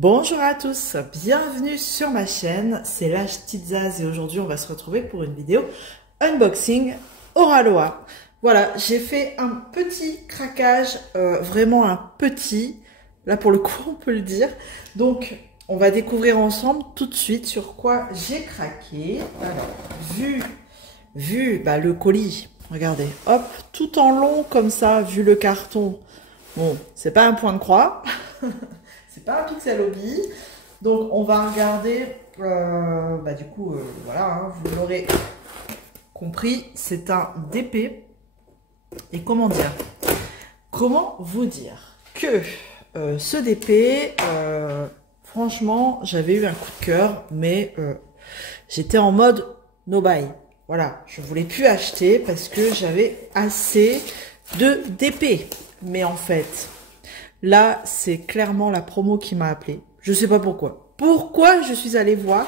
Bonjour à tous, bienvenue sur ma chaîne, c'est l'âge Tizaz et aujourd'hui on va se retrouver pour une vidéo unboxing Oraloa. Voilà, j'ai fait un petit craquage, vraiment un petit, là pour le coup on peut le dire. Donc on va découvrir ensemble tout de suite sur quoi j'ai craqué. Alors, vu le colis, regardez, hop, tout en long comme ça, vu le carton. Bon, c'est pas un point de croix. C'est pas un pixel hobby. Donc on va regarder, voilà, hein, vous l'aurez compris, c'est un DP. Et comment vous dire que ce DP, franchement, j'avais eu un coup de cœur, mais j'étais en mode no buy. Voilà, je voulais plus acheter parce que j'avais assez de DP. Mais en fait, là, c'est clairement la promo qui m'a appelé. Je sais pas pourquoi. Pourquoi je suis allée voir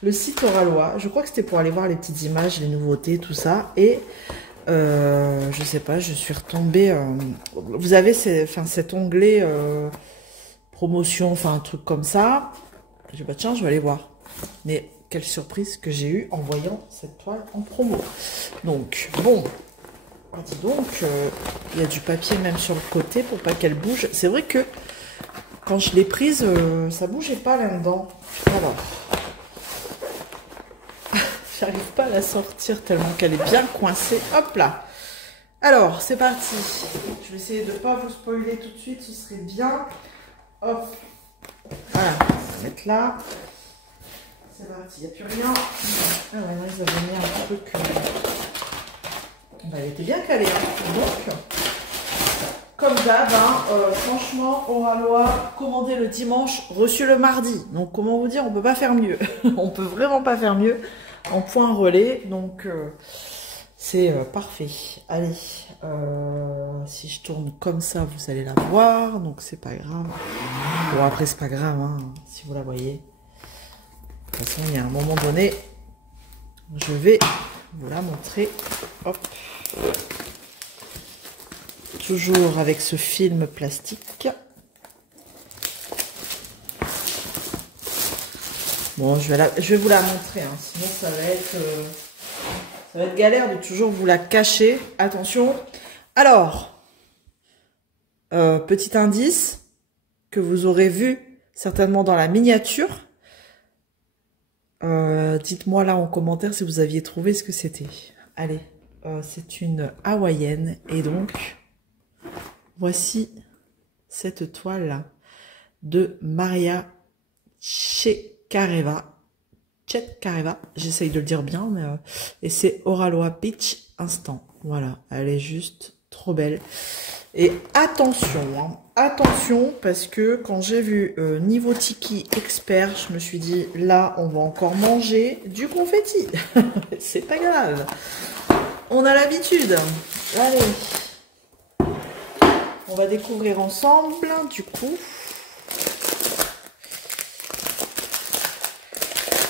le site Oraloa. Je crois que c'était pour aller voir les petites images, les nouveautés, tout ça. Et je sais pas, je suis retombée. Vous avez cet onglet promotion, enfin un truc comme ça. Je dis bah tiens, je vais aller voir. Mais quelle surprise que j'ai eue en voyant cette toile en promo. Donc bon. Dis donc, il y a du papier même sur le côté pour pas qu'elle bouge. C'est vrai que quand je l'ai prise, ça bougeait pas là-dedans. Alors, j'arrive pas à la sortir tellement qu'elle est bien coincée. Hop là. Alors, c'est parti. Je vais essayer de pas vous spoiler tout de suite, ce serait bien. Hop. Voilà, on va mettre là. C'est parti, il n'y a plus rien. Ah ouais, là, ils avaient mis un truc... elle était bien calée, hein. Donc, comme d'hab, franchement, Oraloa, commandé le dimanche, reçu le mardi. Donc, comment vous dire, on peut pas faire mieux. On peut vraiment pas faire mieux en point relais. Donc, c'est parfait. Allez, si je tourne comme ça, vous allez la voir. Donc, c'est pas grave. Bon, après, c'est pas grave, hein, si vous la voyez. De toute façon, il y a un moment donné, je vais vous la montrer. Hop. Toujours avec ce film plastique. Bon, je vais vous la montrer, hein, sinon ça va être galère de toujours vous la cacher. Attention. Alors, petit indice que vous aurez vu certainement dans la miniature. Dites-moi là en commentaire si vous aviez trouvé ce que c'était. Allez, c'est une hawaïenne et donc voici cette toile là de Maria Tchekaréva. J'essaye de le dire bien, mais et c'est Oraloa Beach Instant. Voilà, elle est juste trop belle. Et attention, hein, attention, parce que quand j'ai vu niveau Tiki Expert, je me suis dit, là, on va encore manger du confetti. C'est pas grave. On a l'habitude. Allez. On va découvrir ensemble, du coup.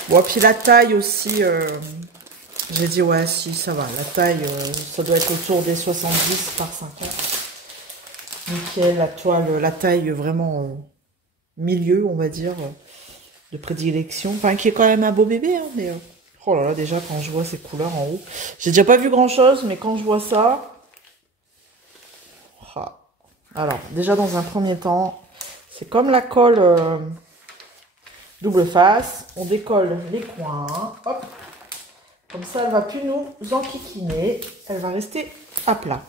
Bon, puis la taille aussi, j'ai dit, ouais, si, ça va. La taille, ça doit être autour des 70 par 50. Nickel, la toile, la taille vraiment milieu, on va dire, de prédilection. Enfin, qui est quand même un beau bébé, hein, mais... oh là là, déjà, quand je vois ces couleurs en haut... J'ai déjà pas vu grand-chose, mais quand je vois ça... ah. Alors, déjà, dans un premier temps, c'est comme la colle double face. On décolle les coins. Hop. Comme ça, elle va plus nous enquiquiner. Elle va rester à plat.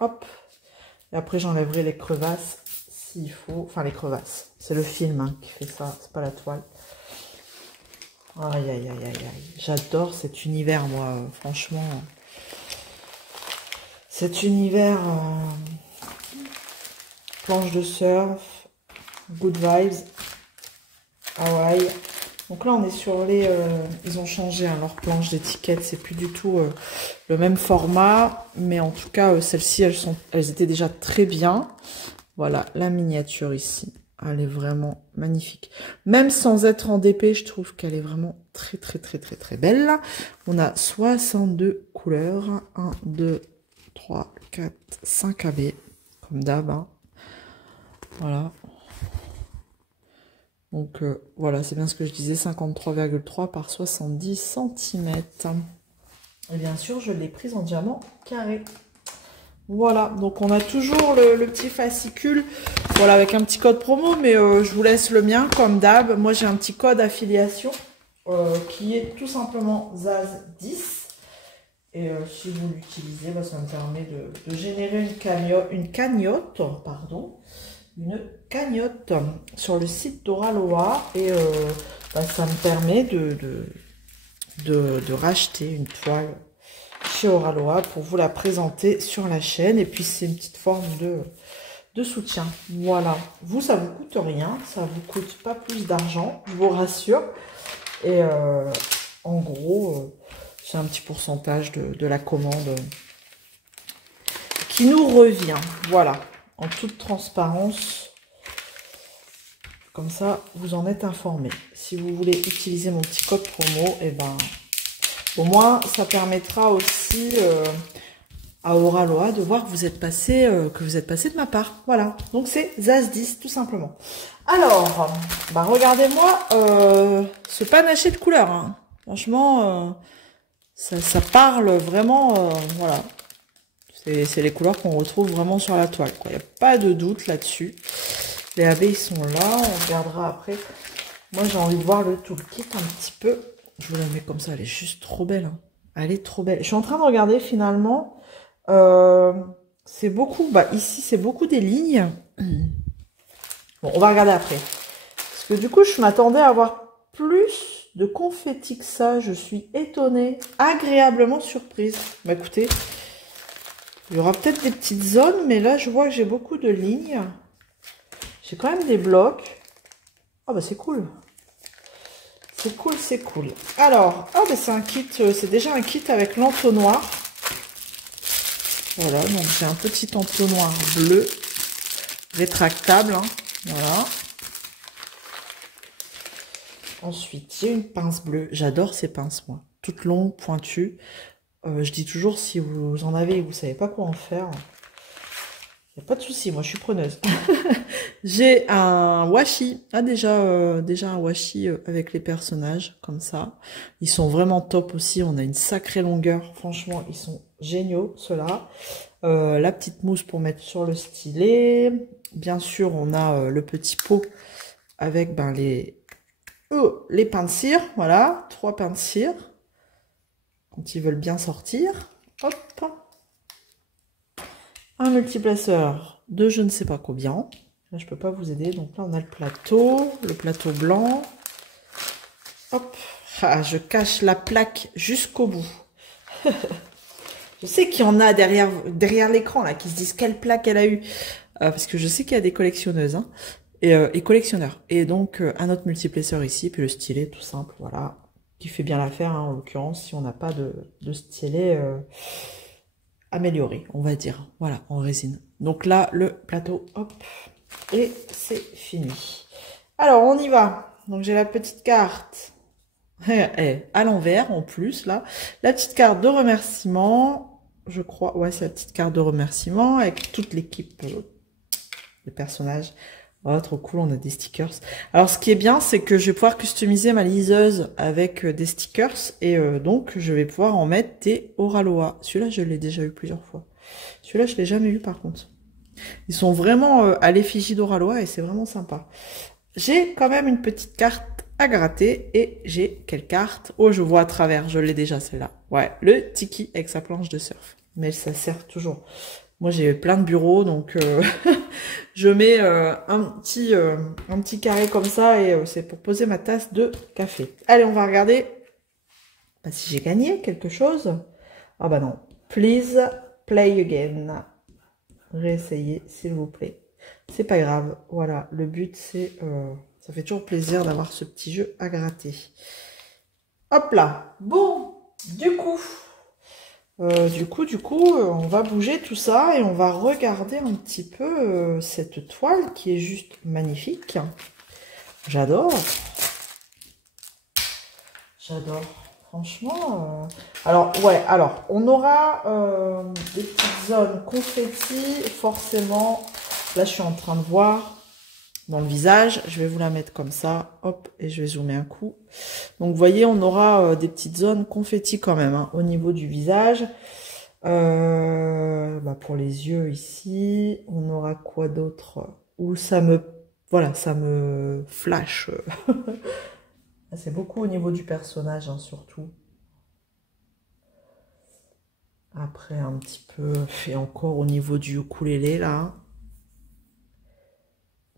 Hop. Et après, j'enlèverai les crevasses s'il faut. Enfin, les crevasses. C'est le film hein, qui fait ça. C'est pas la toile. Aïe, aïe, aïe, aïe, aïe. J'adore cet univers, moi. Franchement. Cet univers... planche de surf. Good vibes. Hawaï. Donc là, on est sur les... ils ont changé hein, leur planche d'étiquette. C'est plus du tout le même format. Mais en tout cas, celles-ci, elles étaient déjà très bien. Voilà, la miniature ici. Elle est vraiment magnifique. Même sans être en DP, je trouve qu'elle est vraiment très, très, très, très, très belle. On a 62 couleurs. 1, 2, 3, 4, 5 AB. Comme d'hab. Hein. Voilà. Donc voilà, c'est bien ce que je disais, 53,3 par 70 cm. Et bien sûr, je l'ai prise en diamant carré. Voilà, donc on a toujours le petit fascicule, voilà, avec un petit code promo, mais je vous laisse le mien comme d'hab. Moi, j'ai un petit code affiliation qui est tout simplement ZAZ10. Et si vous l'utilisez, bah, ça me permet de générer une cagnotte, sur le site d'Oraloa. Et bah, ça me permet de racheter une toile chez Oraloa pour vous la présenter sur la chaîne. Et puis c'est une petite forme de soutien. Voilà. Vous, ça vous coûte rien. Ça vous coûte pas plus d'argent, je vous rassure. Et en gros, c'est un petit pourcentage de la commande qui nous revient. Voilà. En toute transparence. Comme ça, vous en êtes informés. Si vous voulez utiliser mon petit code promo, et ben, au moins, ça permettra aussi à Oraloa de voir que vous êtes passé de ma part. Voilà. Donc, c'est ZAZ10, tout simplement. Alors, bah, regardez-moi ce panaché de couleurs. Hein. Franchement, ça parle vraiment, voilà. C'est les couleurs qu'on retrouve vraiment sur la toile. Il n'y a pas de doute là-dessus. Les abeilles sont là, on regardera après. Moi, j'ai envie de voir le toolkit un petit peu. Je vous la mets comme ça, elle est juste trop belle. Hein. Elle est trop belle. Je suis en train de regarder finalement. C'est beaucoup, bah ici, c'est beaucoup des lignes. Bon, on va regarder après. Parce que du coup, je m'attendais à avoir plus de confetti que ça. Je suis étonnée, agréablement surprise. Bah écoutez, il y aura peut-être des petites zones, mais là, je vois que j'ai beaucoup de lignes. J'ai quand même des blocs. Ah bah c'est cool. C'est cool, c'est cool. Alors, ah bah c'est un kit, c'est déjà un kit avec l'entonnoir. Voilà, donc j'ai un petit entonnoir bleu, rétractable. Hein, voilà. Ensuite, j'ai une pince bleue. J'adore ces pinces, moi. Toutes longues, pointues. Je dis toujours, si vous en avez et vous ne savez pas quoi en faire, il n'y a pas de souci, moi je suis preneuse. J'ai un washi. Ah, déjà un washi avec les personnages, comme ça. Ils sont vraiment top aussi. On a une sacrée longueur. Franchement, ils sont géniaux, ceux-là. La petite mousse pour mettre sur le stylet. Bien sûr, on a le petit pot avec ben, les pains de cire. Voilà, 3 pains de cire. Quand ils veulent bien sortir. Hop. Un multiplaceur de je ne sais pas combien. Là, je peux pas vous aider. Donc là, on a le plateau blanc. Hop. Ah, je cache la plaque jusqu'au bout. Je sais qu'il y en a derrière l'écran là qui se disent quelle plaque elle a eu. Parce que je sais qu'il y a des collectionneuses hein, et collectionneurs. Et donc, un autre multiplaceur ici, puis le stylet tout simple, voilà. Qui fait bien l'affaire, hein, en l'occurrence, si on n'a pas de stylet amélioré, on va dire. Voilà, en résine. Donc là, le plateau, hop, et c'est fini. Alors, on y va. Donc, j'ai la petite carte à l'envers, en plus, là. La petite carte de remerciement, je crois. Ouais, c'est la petite carte de remerciement avec toute l'équipe de personnages. Oh, trop cool, on a des stickers. Alors, ce qui est bien, c'est que je vais pouvoir customiser ma liseuse avec des stickers. Et donc, je vais pouvoir en mettre des Oraloa. Celui-là, je l'ai déjà eu plusieurs fois. Celui-là, je l'ai jamais eu, par contre. Ils sont vraiment à l'effigie d'Oraloa et c'est vraiment sympa. J'ai quand même une petite carte à gratter. Et j'ai quelle carte? Oh, je vois à travers. Je l'ai déjà, celle-là. Ouais, le Tiki avec sa planche de surf. Mais ça sert toujours. Moi, j'ai plein de bureaux, donc je mets un petit carré comme ça et c'est pour poser ma tasse de café. Allez, on va regarder si j'ai gagné quelque chose. Ah bah non. Please play again. Réessayez, s'il vous plaît. C'est pas grave. Voilà, le but, c'est... ça fait toujours plaisir d'avoir ce petit jeu à gratter. Hop là. Bon, du coup... on va bouger tout ça et on va regarder un petit peu cette toile qui est juste magnifique. J'adore. J'adore. Franchement. Alors, ouais, alors, on aura des petites zones confetti, forcément. Là, je suis en train de voir. dans le visage. Je vais vous la mettre comme ça, hop, et je vais zoomer un coup. Donc, vous voyez, on aura des petites zones confetti quand même, hein, au niveau du visage. Pour les yeux ici, on aura quoi d'autre? Où ça me, voilà, ça me flash. C'est beaucoup au niveau du personnage, hein, surtout. Après, un petit peu, et encore au niveau du ukulélé, là.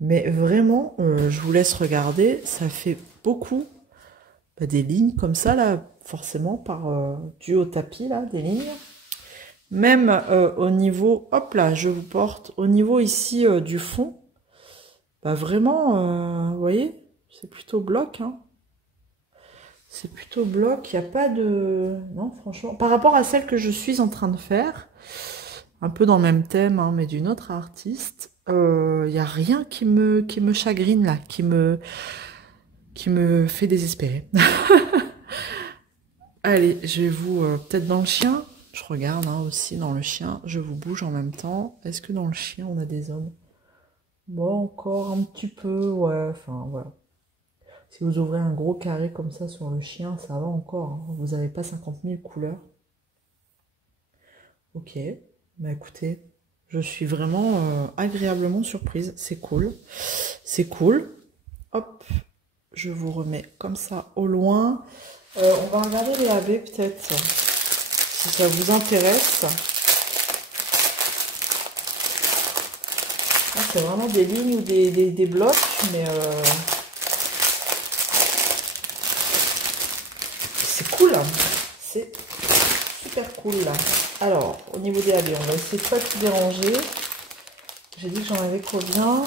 Mais vraiment, je vous laisse regarder, ça fait beaucoup des lignes comme ça, là, forcément, dû au tapis, là, des lignes. Même au niveau, hop là, je vous porte, au niveau ici du fond, vraiment, vous voyez, c'est plutôt bloc, hein. C'est plutôt bloc, il n'y a pas de... Non, franchement, par rapport à celle que je suis en train de faire, un peu dans le même thème, hein, mais d'une autre artiste, il n'y a rien qui me chagrine, là, qui me fait désespérer. Allez, je vais vous... peut-être dans le chien, je regarde hein, aussi dans le chien, je vous bouge en même temps. Est-ce que dans le chien, on a des zones? Bon, encore un petit peu, ouais, enfin, voilà. Si vous ouvrez un gros carré comme ça sur le chien, ça va encore. Hein. Vous n'avez pas 50 000 couleurs. Ok, bah écoutez, je suis vraiment agréablement surprise. C'est cool. C'est cool. Hop, je vous remets comme ça au loin. On va regarder les AB peut-être, si ça vous intéresse. Ah, c'est vraiment des lignes ou des blocs, mais... c'est cool, c'est super cool là. Alors, au niveau des AB, on va essayer de pas tout déranger. J'ai dit que j'en avais combien?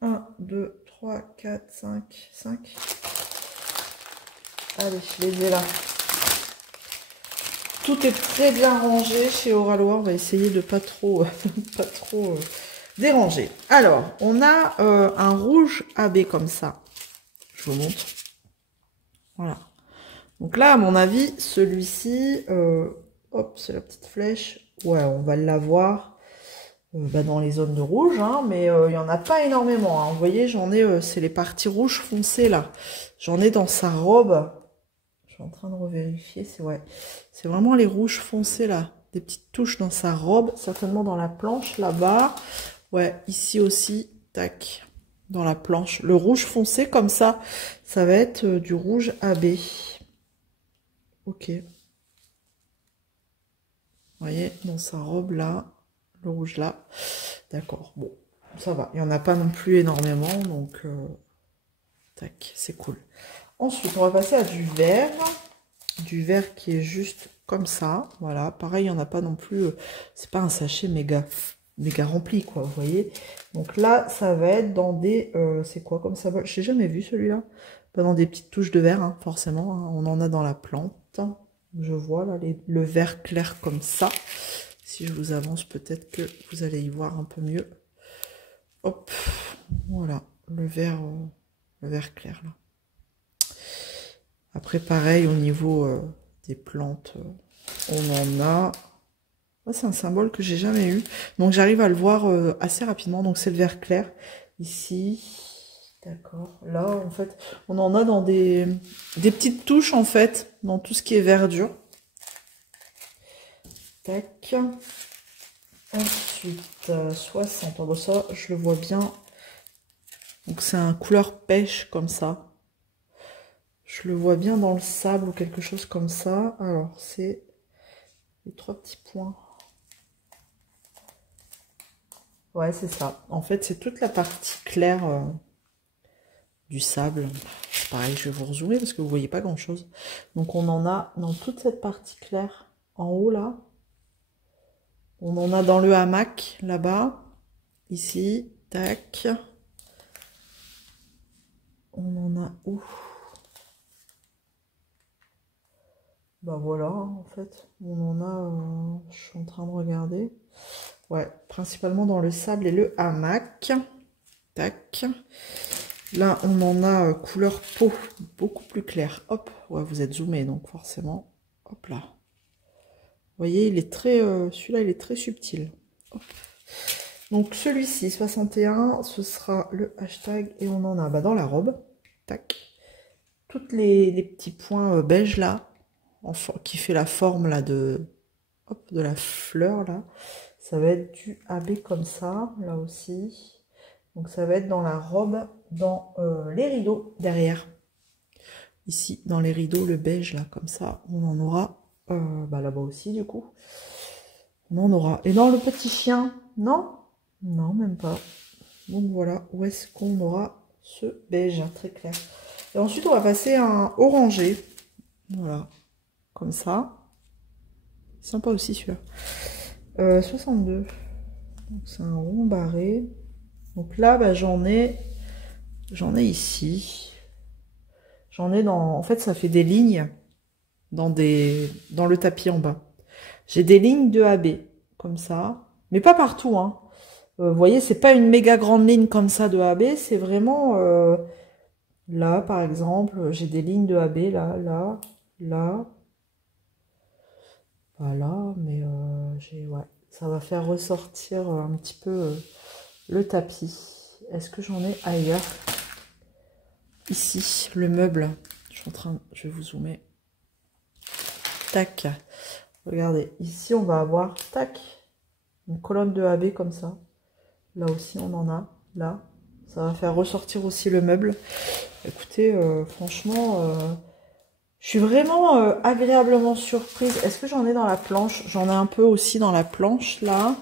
1, 2, 3, 4, 5, 5. Allez, je les ai là. Tout est très bien rangé chez Oralois. On va essayer de pas trop, déranger. Alors, on a un rouge AB comme ça. Je vous montre. Voilà. Donc là, à mon avis, celui-ci, hop, c'est la petite flèche. Ouais, on va l'avoir dans les zones de rouge, hein, mais il n'y en a pas énormément. Hein. Vous voyez, j'en ai, c'est les parties rouges foncées là. J'en ai dans sa robe. Je suis en train de revérifier, c'est ouais. C'est vraiment les rouges foncés là. Des petites touches dans sa robe, certainement dans la planche là-bas. Ouais, ici aussi, tac, dans la planche. Le rouge foncé comme ça, ça va être du rouge AB. Ok. Vous voyez, dans sa robe là, le rouge là. D'accord, bon, ça va. Il n'y en a pas non plus énormément, donc tac, c'est cool. Ensuite, on va passer à du vert. Du vert qui est juste comme ça. Voilà, pareil, il n'y en a pas non plus. C'est pas un sachet méga rempli, quoi, vous voyez. Donc là, ça va être dans des... c'est quoi comme ça? Je n'ai jamais vu celui-là. Pas dans des petites touches de vert, hein, forcément. Hein. On en a dans la plante. Je vois là le vert clair comme ça. Si je vous avance, peut-être que vous allez y voir un peu mieux. Hop, voilà, le vert clair là. Après, pareil, au niveau des plantes, on en a... Oh, c'est un symbole que j'ai jamais eu. Donc, j'arrive à le voir assez rapidement. Donc, c'est le vert clair. Ici, d'accord. Là, en fait, on en a dans des petites touches, en fait, dans tout ce qui est verdure. Tac. Ensuite, 60. Oh, bah, ça, je le vois bien. Donc, c'est un couleur pêche, comme ça. Je le vois bien dans le sable ou quelque chose comme ça. Alors, c'est les 3 petits points. Ouais, c'est ça. En fait, c'est toute la partie claire du sable. Pareil, je vais vous rezoomer parce que vous voyez pas grand-chose. Donc, on en a dans toute cette partie claire en haut, là. On en a dans le hamac, là-bas. Ici, tac. On en a où? Bah voilà, en fait, on en a, je suis en train de regarder. Ouais, principalement dans le sable et le hamac. Tac. Là, on en a couleur peau, beaucoup plus clair. Hop, ouais, vous êtes zoomé, donc forcément. Hop là. Vous voyez, il est très, celui-là, il est très subtil. Hop. Donc celui-ci, 61, ce sera le hashtag et on en a dans la robe. Tac. Toutes les petits points beige là, qui fait la forme là de la fleur là. Ça va être du AB comme ça, là aussi. Donc ça va être dans la robe, dans les rideaux derrière. Ici, dans les rideaux, le beige là, comme ça, on en aura là-bas aussi du coup. On en aura. Et dans le petit chien, non? Non, même pas. Donc voilà, où est-ce qu'on aura ce beige, très clair. Et ensuite, on va passer à un orangé. Voilà, comme ça. Sympa aussi celui-là. 62. Donc c'est un rond barré. Donc là, j'en ai ici. J'en ai en fait, ça fait des lignes dans le tapis en bas. J'ai des lignes de AB, comme ça. Mais pas partout, hein. Vous voyez, c'est pas une méga grande ligne comme ça de AB, c'est vraiment là, par exemple, j'ai des lignes de AB, là, là, là. Voilà, mais ouais, ça va faire ressortir un petit peu le tapis. Est-ce que j'en ai ailleurs? Ici, le meuble. Je vais vous zoomer. Tac. Regardez, ici on va avoir, tac, une colonne de AB comme ça. Là aussi on en a, là. Ça va faire ressortir aussi le meuble. Écoutez, franchement, je suis vraiment agréablement surprise. Est-ce que j'en ai dans la planche? J'en ai un peu aussi dans la planche, là.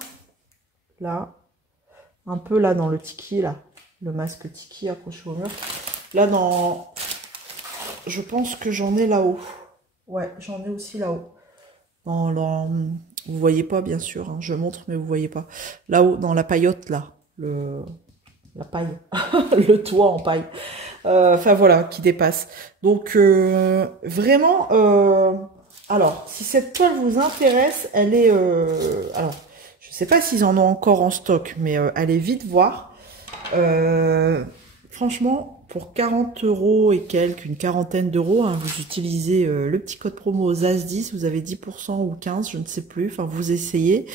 Là. Un peu là dans le tiki, là. Le masque tiki accroché au mur. Là, je pense que j'en ai là-haut. Ouais, j'en ai aussi là-haut. Vous voyez pas, bien sûr. Hein, je montre, mais vous voyez pas. Là-haut, dans la paillote, là. La paille. Le toit en paille. Enfin, voilà, qui dépasse. Donc, vraiment... alors, si cette toile vous intéresse, elle est... alors, je sais pas s'ils en ont encore en stock, mais allez vite voir. Franchement, pour 40 € et quelques, une quarantaine d'euros, hein, vous utilisez le petit code promo ZAS10, vous avez 10% ou 15%, je ne sais plus, enfin vous essayez,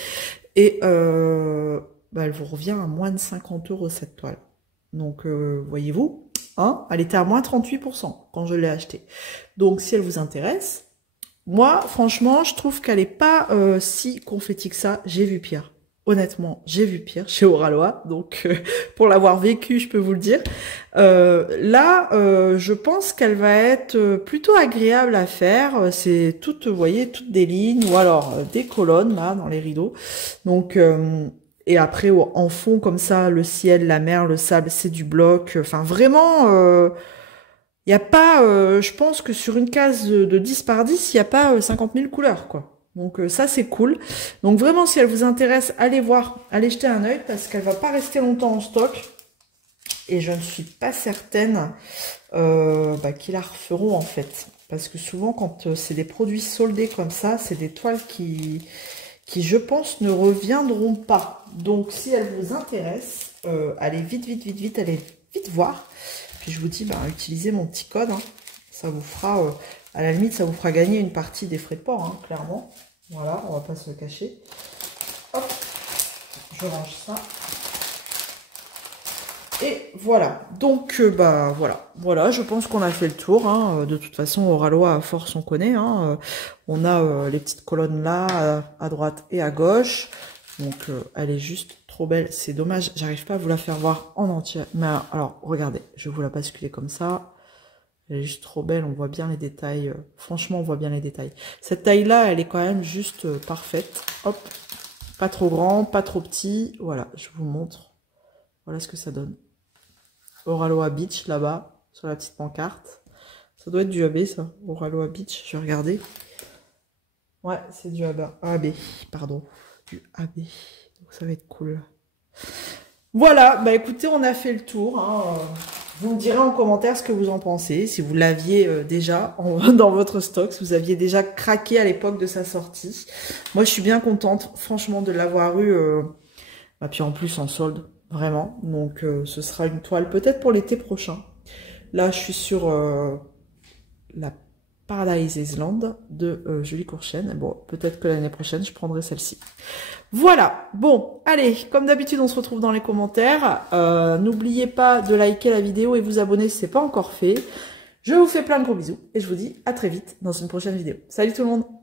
et elle vous revient à moins de 50 € cette toile. Donc, voyez-vous, hein, elle était à moins 38% quand je l'ai achetée. Donc, si elle vous intéresse, moi, franchement, je trouve qu'elle n'est pas si confetti que ça, j'ai vu pire. Honnêtement, j'ai vu pire chez Oralois, donc pour l'avoir vécu, je peux vous le dire. Là, je pense qu'elle va être plutôt agréable à faire. C'est toutes, vous voyez, toutes des lignes ou alors des colonnes là dans les rideaux. Donc et après en fond comme ça, le ciel, la mer, le sable, c'est du bloc. Enfin vraiment, il n'y a pas. Je pense que sur une case de 10 par 10, il n'y a pas 50 000 couleurs quoi. Donc ça c'est cool. Donc vraiment si elle vous intéresse, allez voir, allez jeter un œil parce qu'elle va pas rester longtemps en stock. Et je ne suis pas certaine qu'ils la referont en fait. Parce que souvent quand c'est des produits soldés comme ça, c'est des toiles qui je pense ne reviendront pas. Donc si elle vous intéresse, allez vite, allez vite voir. Puis je vous dis, utilisez mon petit code. Hein. Ça vous fera, à la limite, ça vous fera gagner une partie des frais de port, hein, clairement. Voilà, on va pas se le cacher. Hop, je range ça. Et voilà, donc voilà, je pense qu'on a fait le tour. Hein. De toute façon, Oralois, à force, on connaît. Hein. On a les petites colonnes là, à droite et à gauche. Donc, elle est juste trop belle. C'est dommage, j'arrive pas à vous la faire voir en entier. Mais alors, regardez, je vais vous la basculer comme ça. Elle est juste trop belle, on voit bien les détails. Franchement, on voit bien les détails. Cette taille-là, elle est quand même juste parfaite. Hop, pas trop grand, pas trop petit. Voilà, je vous montre. Voilà ce que ça donne. Oralois Beach, là-bas, sur la petite pancarte. Ça doit être du AB, ça. Oralois Beach, je vais regarder. Ouais, c'est du AB, pardon. Du AB. Donc ça va être cool. Voilà, écoutez, on a fait le tour. Hein. Vous me direz en commentaire ce que vous en pensez, si vous l'aviez déjà dans votre stock, si vous aviez déjà craqué à l'époque de sa sortie. Moi, je suis bien contente, franchement, de l'avoir eu. Puis en plus, en solde, vraiment. Donc, ce sera une toile peut-être pour l'été prochain. Là, je suis sur la Paradise Island de Julie Courchaine. Bon, peut-être que l'année prochaine, je prendrai celle-ci. Voilà. Bon, allez, comme d'habitude, on se retrouve dans les commentaires. N'oubliez pas de liker la vidéo et vous abonner si ce n'est pas encore fait. Je vous fais plein de gros bisous et je vous dis à très vite dans une prochaine vidéo. Salut tout le monde!